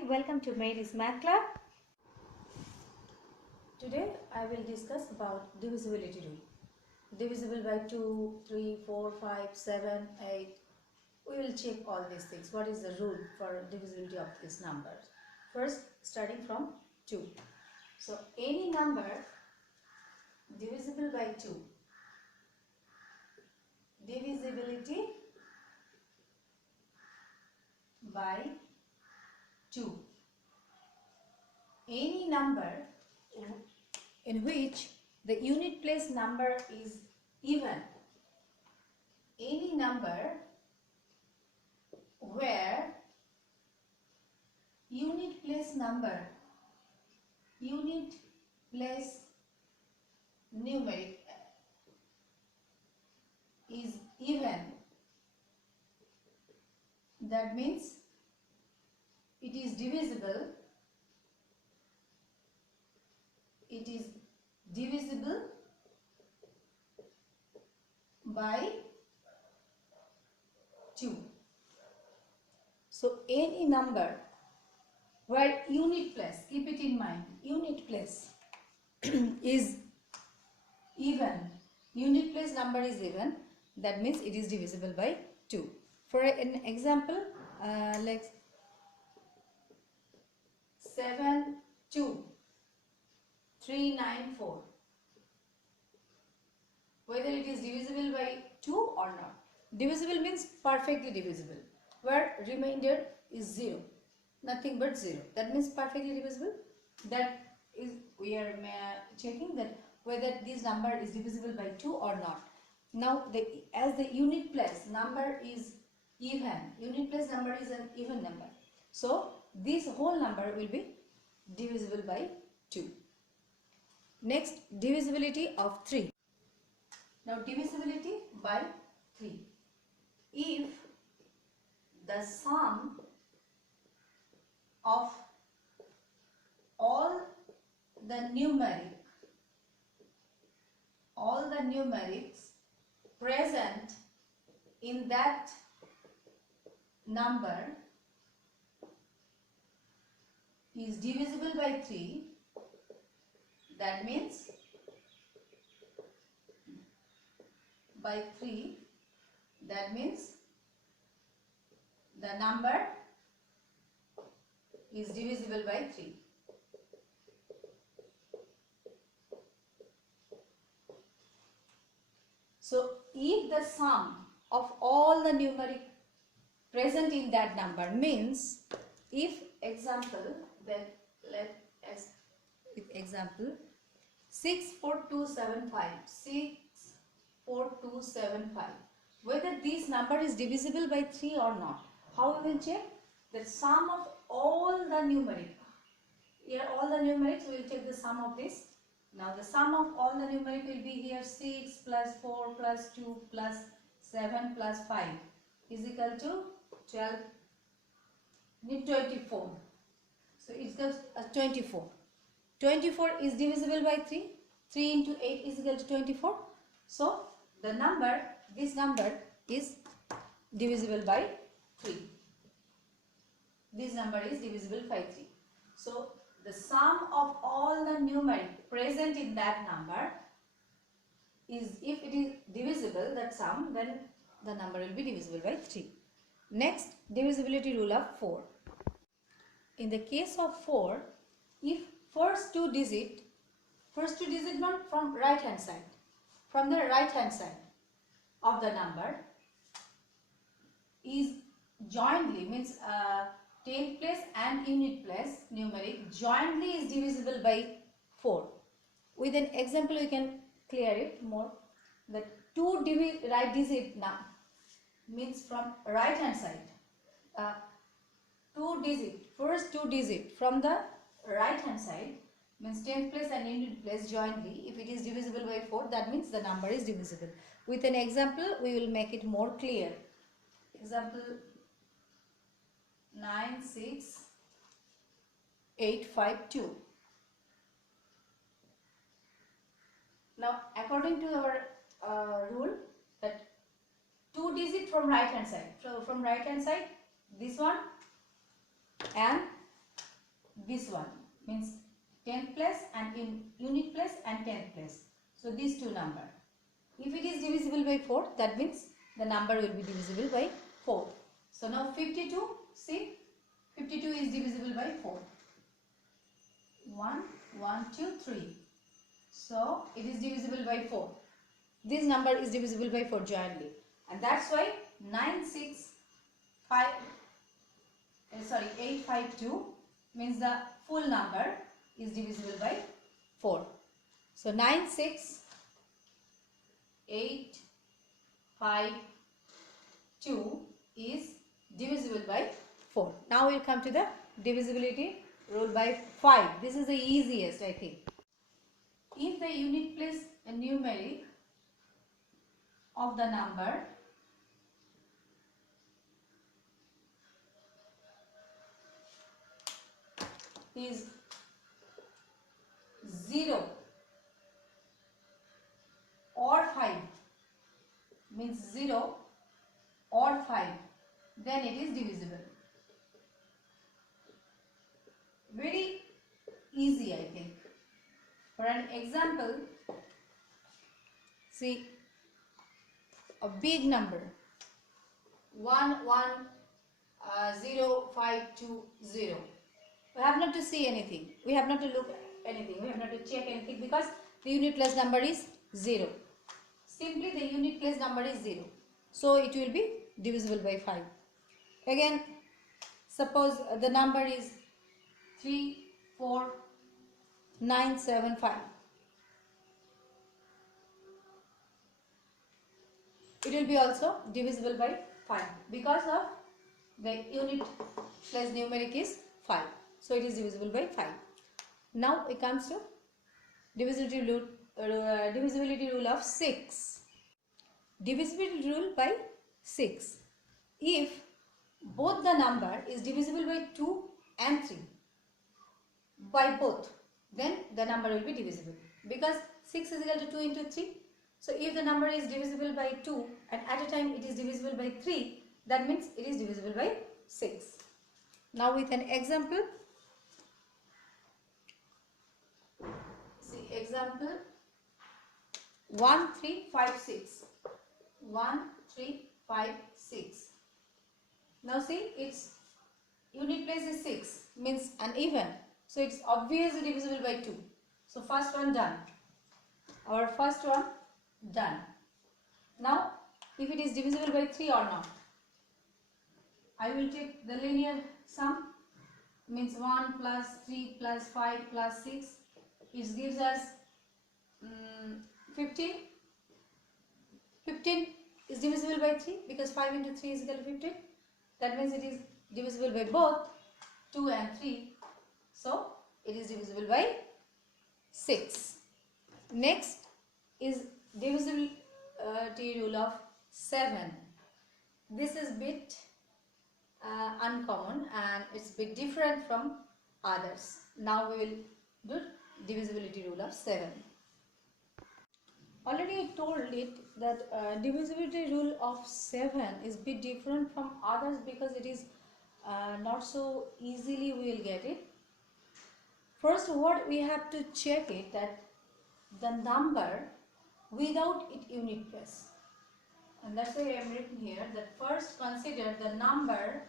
Hi, welcome to Mary's Math Club. Today I will discuss about divisibility rule. Divisible by 2, 3, 4, 5, 7, 8. We will check all these things. What is the rule for divisibility of these numbers? First, starting from 2. So, any number divisible by 2. Divisibility by 2. Any number in which the unit place number is even. Any number where unit place numeric is even. That means it is divisible. It is divisible by 2. So any number where unit place, keep it in mind, unit place is even, unit place number is even, that means it is divisible by 2. For an example, like 72394, whether it is divisible by 2 or not. Divisible means perfectly divisible, where remainder is 0, nothing but 0. That means perfectly divisible. That is, we are checking that whether this number is divisible by 2 or not. Now, as the unit place number is even, unit place number is an even number. So, this whole number will be divisible by 2. Next, divisibility of 3. Now, divisibility by 3. If the sum of all the numerics present in that number is divisible by 3, that means by 3, that means the number is divisible by 3. So, if the sum of all the numeric present in that number means, if example, then example 64275, whether this number is divisible by 3 or not. How we will check? The sum of all the numeric. Here all the numerics, we will take the sum of this. Now the sum of all the numeric will be here 6 plus 4 plus 2 plus 7 plus 5 is equal to 12, 24. So it gives 24. 24 is divisible by 3. 3 into 8 is equal to 24. So the number, this number is divisible by 3. This number is divisible by 3. So the sum of all the numeric present in that number is, if it is divisible, that sum, then the number will be divisible by 3. Next, divisibility rule of 4. In the case of 4, if first two digit not from right hand side, from the right hand side of the number is jointly, means 10th place and unit place numeric jointly is divisible by 4. With an example we can clear it more. The two right digit now means from right hand side. First two digit from the right hand side means 10th place and unit place jointly. If it is divisible by 4, that means the number is divisible. With an example we will make it more clear. Example 96852. Now according to our rule that 2 digit from right hand side. So from right hand side this one and this one means 10th place and in unit place and 10th place. So these two number. If it is divisible by 4, that means the number will be divisible by 4. So now 52, see, 52 is divisible by 4. 1, 1, 2, 3. So it is divisible by 4. This number is divisible by 4 jointly. And that's why 852 means the full number is divisible by 4. So 96852 is divisible by 4. Now we'll come to the divisibility rule by 5. This is the easiest, I think. If the unit place numeric of the number is 0 or 5, means 0 or 5, then it is divisible. Very easy, I think. For an example, see a big number 110520. We have not to see anything. We have not to look anything. We have not to check anything because the unit place number is 0. Simply the unit place number is 0. So it will be divisible by 5. Again, suppose the number is 34975. It will be also divisible by 5 because of the unit place numeric is 5. So it is divisible by 5. Now it comes to divisibility rule of 6. Divisibility rule by 6. If both the number is divisible by 2 and 3, by both, then the number will be divisible. Because 6 is equal to 2 into 3. So if the number is divisible by 2 and at a time it is divisible by 3, that means it is divisible by 6. Now with an example, see example 1356. 1356. Now see, its unit place is 6, means an even. So it's obviously divisible by 2. So first one done. Our first one done. Now if it is divisible by 3 or not, I will take the linear sum, means 1 plus 3 plus 5 plus 6. It gives us 15. 15 is divisible by 3 because 5 into 3 is equal to 15. That means it is divisible by both 2 and 3. So it is divisible by 6. Next is divisibility rule of 7. This is bit uncommon and it's a bit different from others. Now we will do divisibility rule of 7. Already I told it that divisibility rule of 7 is a bit different from others because it is not so easily we will get it. First, what we have to check it that the number without its unit place. And that's why I am written here that first consider the number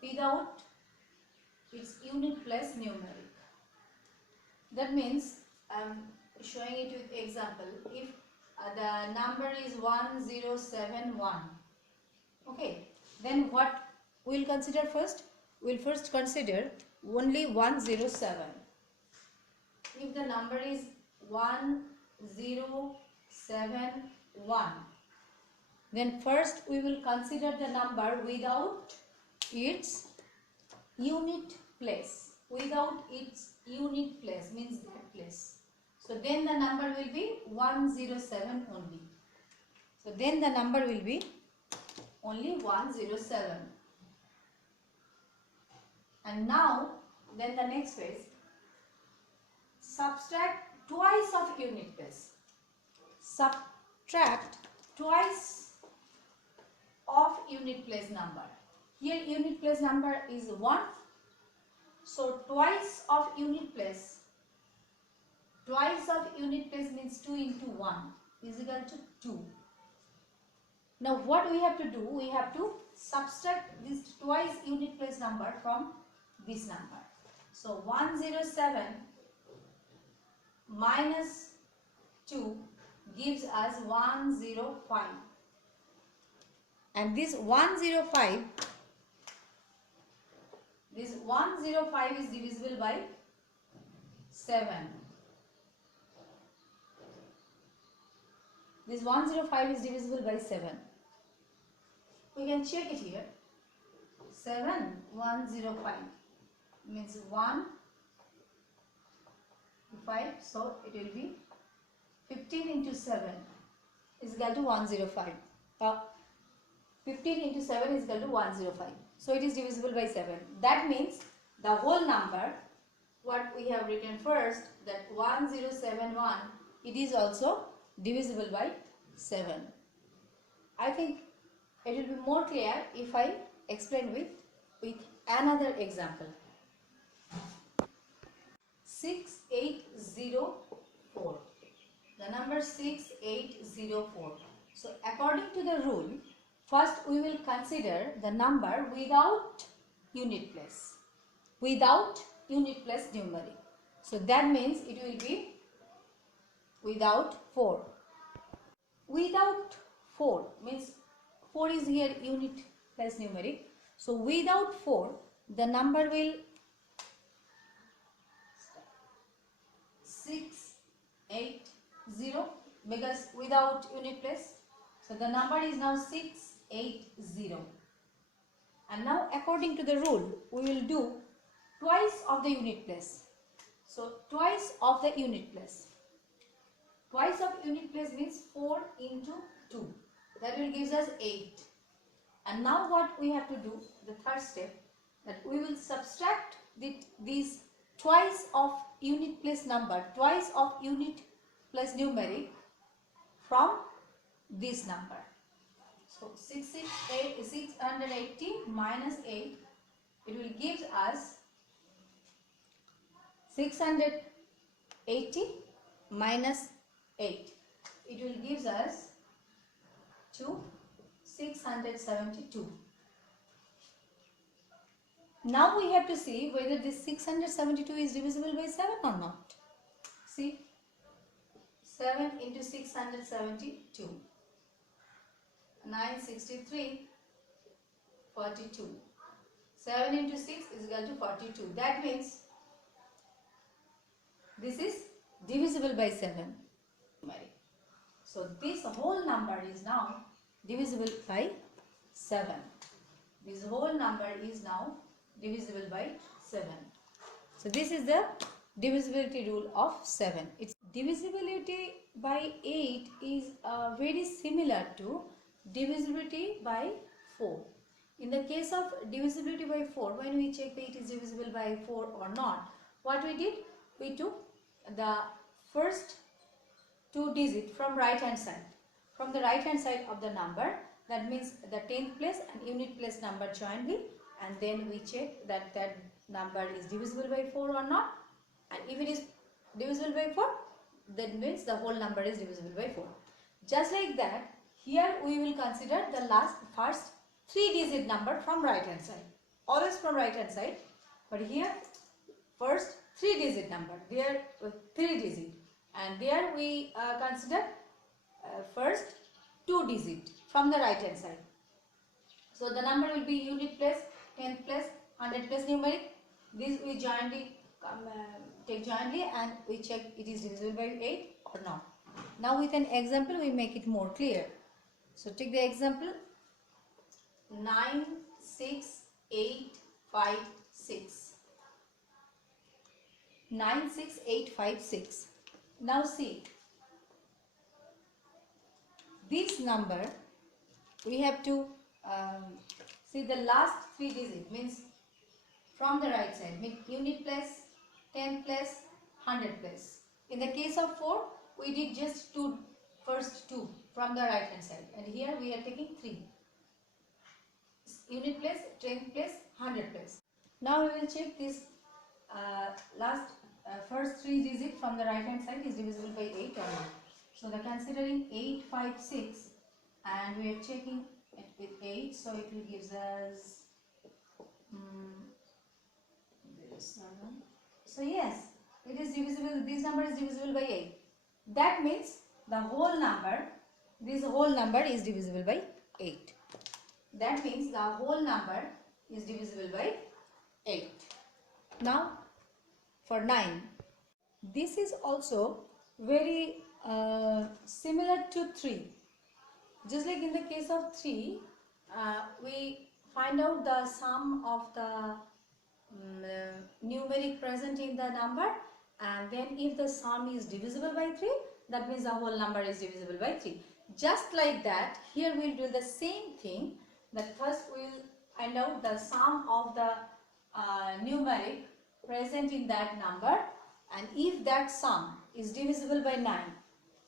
without its unit place numeric. That means I am showing it with example. If the number is 1071, okay, then what we will consider first? We will first consider only 107. If the number is 1071, then first we will consider the number without its unit place. Without its unit place means that place. So then the number will be 107 only. So then the number will be only 107. And now then the next phase, subtract twice of unit place. Subtract twice of unit place number. Here unit place number is 1. So twice of unit place. Twice of unit place means 2 into 1 is equal to 2. Now what we have to do? We have to subtract this twice unit place number from this number. So 107 minus 2 gives us 105. And this 105 is divisible by 7. This 105 is divisible by 7. We can check it here. 105 means 1 5, so it will be 15 into 7 is equal to 105. 15 into 7 is equal to 105. So it is divisible by 7. That means the whole number, what we have written first, that 1071, it is also divisible by 7. I think it will be more clear if I explain with another example. 6804. The number 6804. So according to the rule, first we will consider the number without unit place. Without unit place numeric. So that means it will be without 4. Without 4 means 4 is here unit place numeric. So without 4 the number will 680 because without unit place. So the number is now 680. And now according to the rule we will do twice of the unit place. So twice of the unit place. Twice of unit place means 4 into 2. That will gives us 8. And now what we have to do, the third step, that we will subtract these twice of unit place number, twice of unit place numeric from this number. So 680 minus 8, it will give us 680 minus 8. It will give us 672. Now we have to see whether this 672 is divisible by 7 or not. See, 7 into 672, 963, 42. 7 into 6 is equal to 42. That means this is divisible by 7. So this whole number is now divisible by 7. This whole number is now divisible by 7. So this is the divisibility rule of 7. Its divisibility by 8 is very similar to divisibility by 4. In the case of divisibility by 4, when we check that it is divisible by 4 or not, what we did? We took the first 2 digits from right hand side. From the right hand side of the number, that means the 10th place and unit place number jointly, and then we check that that number is divisible by 4 or not, and if it is divisible by 4, that means the whole number is divisible by 4. Just like that, here we will consider the first 3 digit number from right hand side, always from right hand side, but here first 3 digit number, there 3 digit, and there we consider first 2 digit from the right hand side. So the number will be unit place, 10th place, 100 place numeric. This we jointly take jointly and we check it is divisible by 8 or not. Now with an example we make it more clear. So take the example 96856. 96856. Now see, this number we have to see the last 3 digits, means from the right side, means unit place, 10th place, 100 place. In the case of 4, we did just first 2 from the right hand side, and here we are taking 3. Unit place, 10th place, 100 place. Now we will check this first 3 digit from the right hand side is divisible by 8 or not. So the considering 8, 5, 6 and we are checking it with 8, so it will gives us 7. So yes, it is divisible, this number is divisible by 8. That means the whole number, this whole number is divisible by 8. That means the whole number is divisible by 8. Now for 9, this is also very similar to 3. Just like in the case of 3, we find out the sum of the numeric present in the number, and then if the sum is divisible by 3, that means the whole number is divisible by 3. Just like that, here we will do the same thing, that first we will find out the sum of the numeric present in that number, and if that sum is divisible by 9,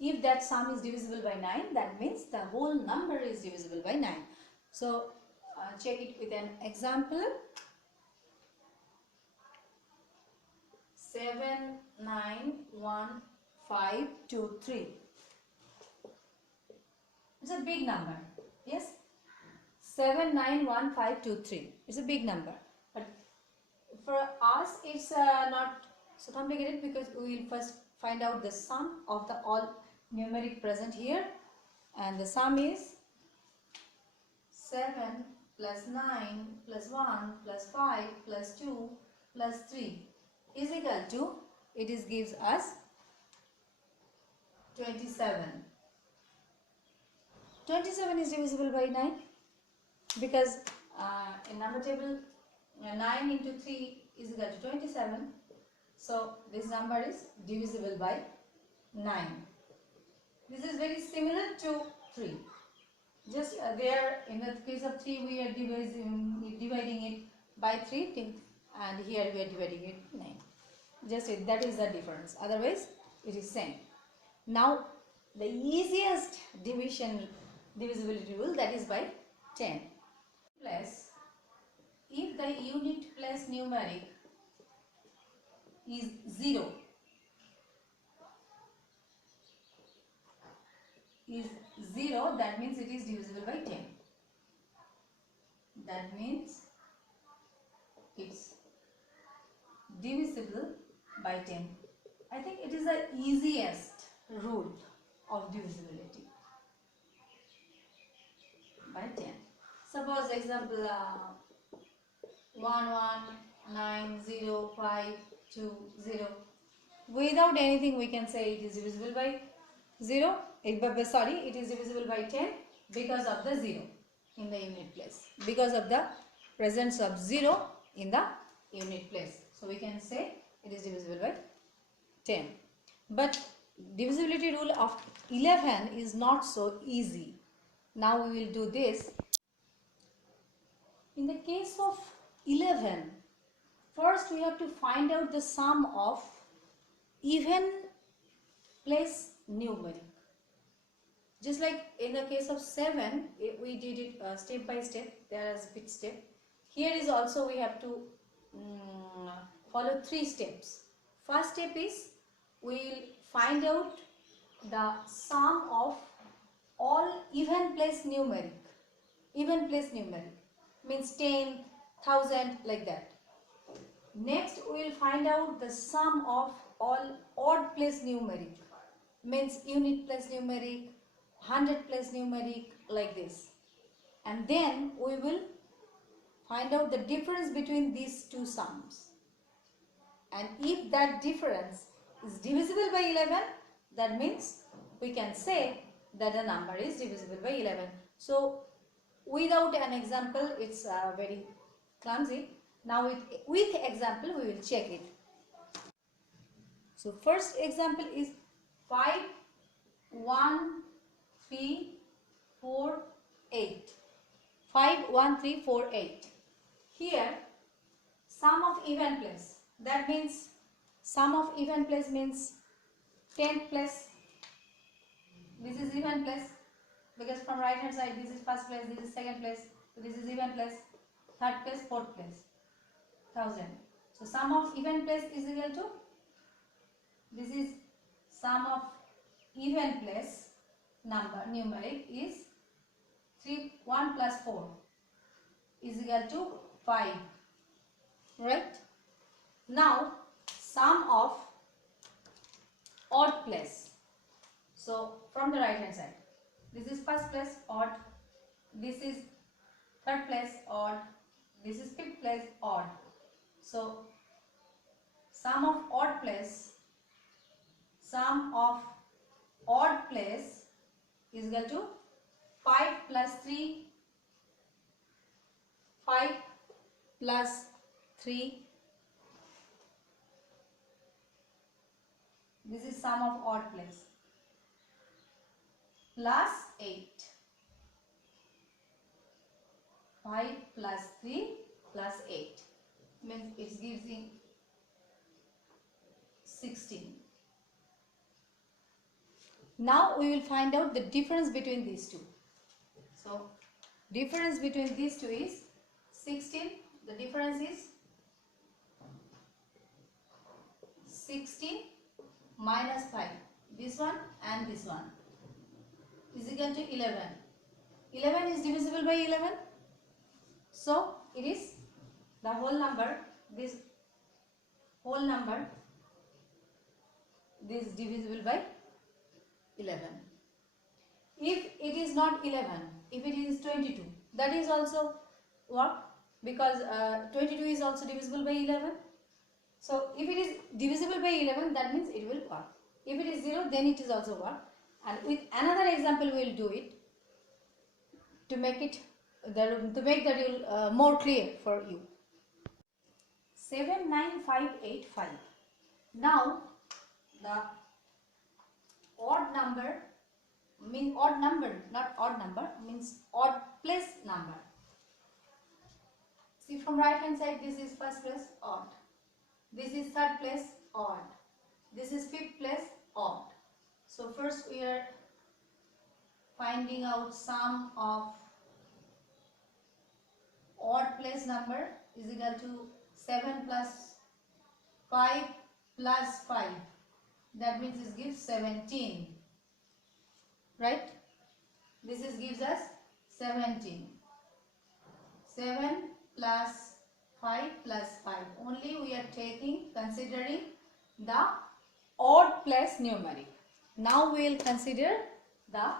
if that sum is divisible by 9, that means the whole number is divisible by 9. So check it with an example. 7, 9, 1, 5, 2, 3. It's a big number. Yes? 7, 9, 1, 5, 2, 3. It's a big number. But for us, it's not so complicated, because we will first find out the sum of the all numeric present here. And the sum is 7 plus 9 plus 1 plus 5 plus 2 plus 3 is equal to, it is gives us 27. 27 is divisible by 9, because in number table 9 into 3 is equal to 27. So this number is divisible by 9. This is very similar to 3. Just there in the case of 3 we are dividing it by 3, and here we are dividing it 9. Just that is the difference. Otherwise it is same. Now the easiest divisibility rule, that is by 10. Plus, if the unit place numeric is 0, that means it is divisible by 10. That means it's divisible by 10. I think it is the easiest rule of divisibility by 10. Suppose example 119052 without anything we can say it is divisible by 0. It is divisible by 10 because of the 0 in the unit place, because of the presence of 0 in the unit place. So we can say it is divisible by 10. But divisibility rule of 11 is not so easy. Now we will do this. In the case of 11, first we have to find out the sum of even place numeric. Just like in the case of 7, we did it step by step, there is bit step. Here is also we have to follow 3 steps. First step is we will find out the sum of all even place numeric. Even place numeric means 10, 1000, like that. Next we will find out the sum of all odd place numeric, means unit place numeric, 100 place numeric, like this. And then we will find out the difference between these two sums. And if that difference is divisible by 11, that means we can say that the number is divisible by 11. So without an example, it's very clumsy. Now with example, we will check it. So first example is 5, 1, 3, 4, 8. 5, 1, 3, 4, 8. Here, sum of even place. That means sum of even place means 10th place. This is even place, because from right hand side this is first place, this is second place, so this is even place, third place, fourth place, 1000. So sum of even place is equal to, this is sum of even place number numeric is 1 plus 4 is equal to 5, right? Now sum of odd place. So from the right hand side, this is first place odd, this is third place odd, this is fifth place odd. So sum of odd place is equal to 5 plus 3, 5 plus 3, this is sum of odd place, plus 8. 5 plus 3 plus 8 means it gives in 16. Now we will find out the difference between these two. So difference between these two is 16. The difference is 16 minus 5. This one and this one is equal to 11. 11 is divisible by 11. So it is the whole number, this whole number, this is divisible by 11. If it is not 11, if it is 22, that is also what? Because 22 is also divisible by 11. So if it is divisible by 11, that means it will work. If it is 0, then it is also work. And with another example we will do it to make it more clear for you. 79585. Now the odd number means odd number, not odd number, means odd place number. See from right hand side, this is first place odd, this is third place odd, this is fifth place odd. So first we are finding out sum of odd place number is equal to 7 plus 5 plus 5. That means this gives 17, right? This gives us 17. 7 plus 5 plus 5. Only we are considering the odd place numeric. Now we will consider the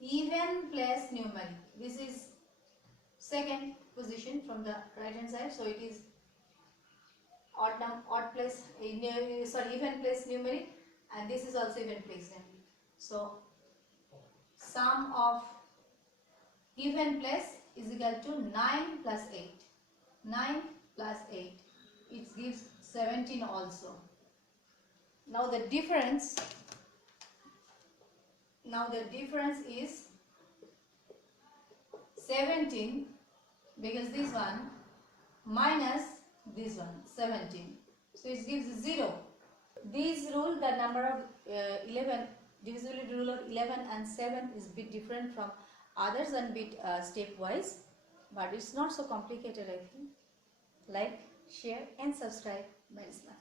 even place numeric. This is second position from the right hand side. So it is even place numeric, and this is also even place numeric. So sum of even place is equal to 9 plus 8. 9 plus 8, it gives 17 also. Now the difference is 17, because this one minus this one 17, so it gives 0. This rule, the number of 11, divisibility rule of 11 and 7 is bit different from others and bit stepwise, but it's not so complicated, I think. Like, share and subscribe. Very smart.